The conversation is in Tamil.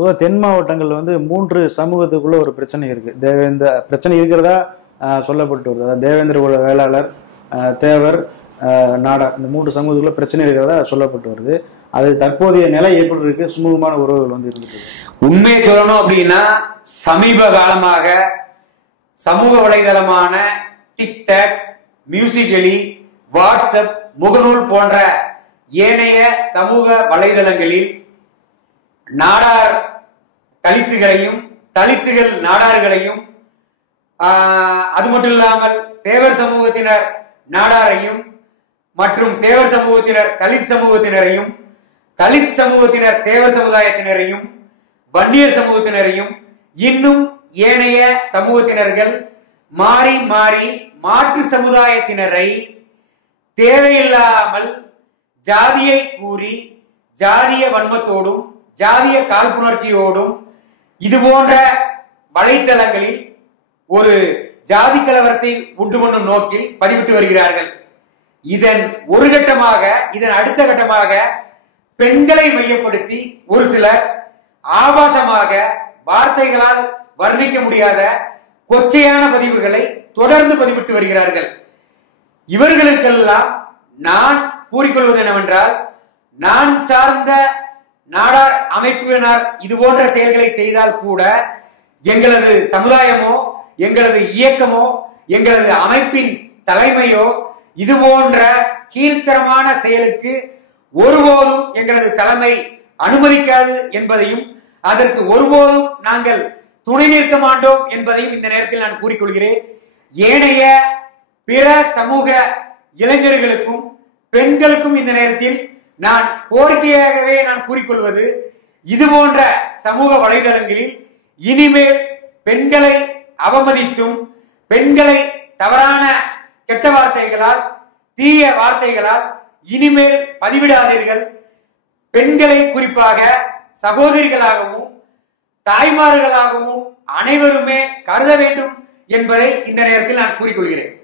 பொதுவாக தென் மாவட்டங்களில் வந்து மூன்று சமூகத்துக்குள்ள ஒரு பிரச்சனை இருக்கு. தேவேந்திர பிரச்சனை இருக்கிறதா சொல்லப்பட்டு வருது. அதாவது தேவேந்திர குல வேளாளர் தேவர் நாடா இந்த மூன்று சமூகத்துக்குள்ள பிரச்சனை இருக்கிறதா சொல்லப்பட்டு வருது. அது தற்போதைய நிலை எப்படி இருக்கு? சுமூகமான உறவுகள் வந்து இருந்துட்டு உண்மையை சொல்லணும் அப்படின்னா சமீப காலமாக சமூக வலைதளமான டிக்டாக் மியூசிகலி வாட்ஸ்அப் முகநூல் போன்ற ஏனைய சமூக வலைதளங்களில் நாடார் தலித்துகளையும் தலித்துகள் நாடார்களையும் அது மட்டும் இல்லாமல் தேவர் சமூகத்தினர் நாடாரையும் மற்றும் தேவர் சமூகத்தினர் தலித் சமூகத்தினரையும் தலித் சமூகத்தினர் தேவர் சமுதாயத்தினரையும் வன்னியர் சமூகத்தினரையும் இன்னும் ஏனைய சமூகத்தினர்கள் மாறி மாறி மாற்று சமுதாயத்தினரை தேவையில்லாமல் ஜாதியை கூறி ஜாதிய வன்மத்தோடும் ஜாதிய காழ்ப்புணர்ச்சியோடும் இது போன்ற வலைத்தளங்களில் ஒரு ஜாதி கலவரத்தை உண்டு பண்ணும் நோக்கில் பதிவிட்டு வருகிறார்கள். இதன் ஒரு கட்டமாக இதன் அடுத்த கட்டமாக பெண்களை மையப்படுத்தி ஒரு சிலர் ஆபாசமாக வார்த்தைகளால் வர்ணிக்க முடியாத கொச்சையான பதிவுகளை தொடர்ந்து பதிவிட்டு வருகிறார்கள். இவர்களுக்கெல்லாம் நான் கூறிக்கொள்வது என்னவென்றால் நான் சார்ந்த நாடார் அமைப்பினர் இது போன்ற செயல்களை செய்தால் கூட எங்களது சமுதாயமோ எங்களது இயக்கமோ எங்களது அமைப்பின் தலைமையோ இது போன்ற கீழ்த்தரமான செயலுக்கு ஒருபோதும் எங்களது தலைமை அனுமதிக்காது என்பதையும் அதற்கு ஒருபோதும் நாங்கள் துணை நிற்க மாட்டோம் என்பதையும் இந்த நேரத்தில் நான் கூறிக்கொள்கிறேன். ஏனைய பிற சமூக இளைஞர்களுக்கும் பெண்களுக்கும் இந்த நேரத்தில் நான் கோரிக்கையாகவே நான் கூறிக்கொள்வது இது போன்ற சமூக வலைதளங்களில் இனிமேல் பெண்களை அவமதித்தும் பெண்களை தவறான கெட்ட வார்த்தைகளால் தீய வார்த்தைகளால் இனிமேல் பதிவிடாதீர்கள். பெண்களை குறிப்பாக சகோதரிகளாகவும் தாய்மார்களாகவும் அனைவருமே கருத வேண்டும் என்பதை இந்த நேரத்தில் நான் கூறிக்கொள்கிறேன்.